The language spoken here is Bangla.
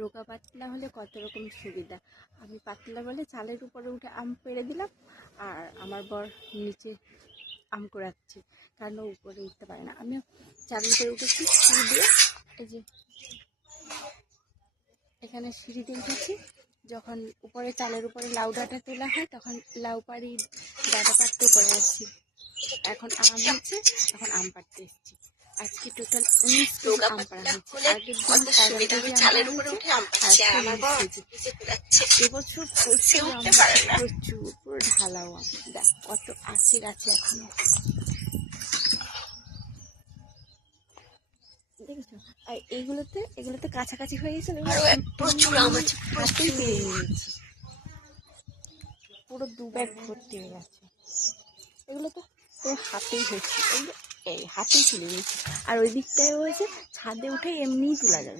রোগা পাতলা হলে কত রকম সুবিধা। আমি পাতলা বলে চালের উপরে উঠে আম পেড়ে দিলাম, আর আমার বর নিচে আম কুড়াচ্ছে, কারণ ও উপরে উঠতে পারে না। আমি চালের উপরে উঠেছি সিঁড়ি দিয়ে, এই যে এখানে সিঁড়ি দিয়ে উঠেছি। যখন উপরে চালের উপরে লাউ ডাঁটা তোলা হয় তখন লাউ পাড়ি ডাঁটা পাড়তে উপরে আসছি। এখন আম হয়েছে, এখন আম পাড়তে এসেছি। আজকে টোটাল 19 কেজি আম পাড়া হয়েছে। আগের দিন 11 কেজি চালের উপরে উঠে আম পাড়ছে, আর আমার বর নিচে কুড়াচ্ছে। এবছর প্রচুর আম, প্রচুর, পুরো ঢালাও আম। দেখ কত আছে গাছে এখনো, দেখেছো? আর এগুলোতে কাছাকাছি হয়ে গেছে, প্রচুর আম আছে, হাতেই পেরে নিয়েছি, পুরো 2 ব্যাগ ভর্তি হয়ে গেছে। এগুলো তো পুরো হাতেই হয়েছে, এগুলো এই হাতেই তুলে নিয়েছি। আর ওই দিকটায় হয়েছে, ছাদে উঠে এমনিই তোলা যাবে।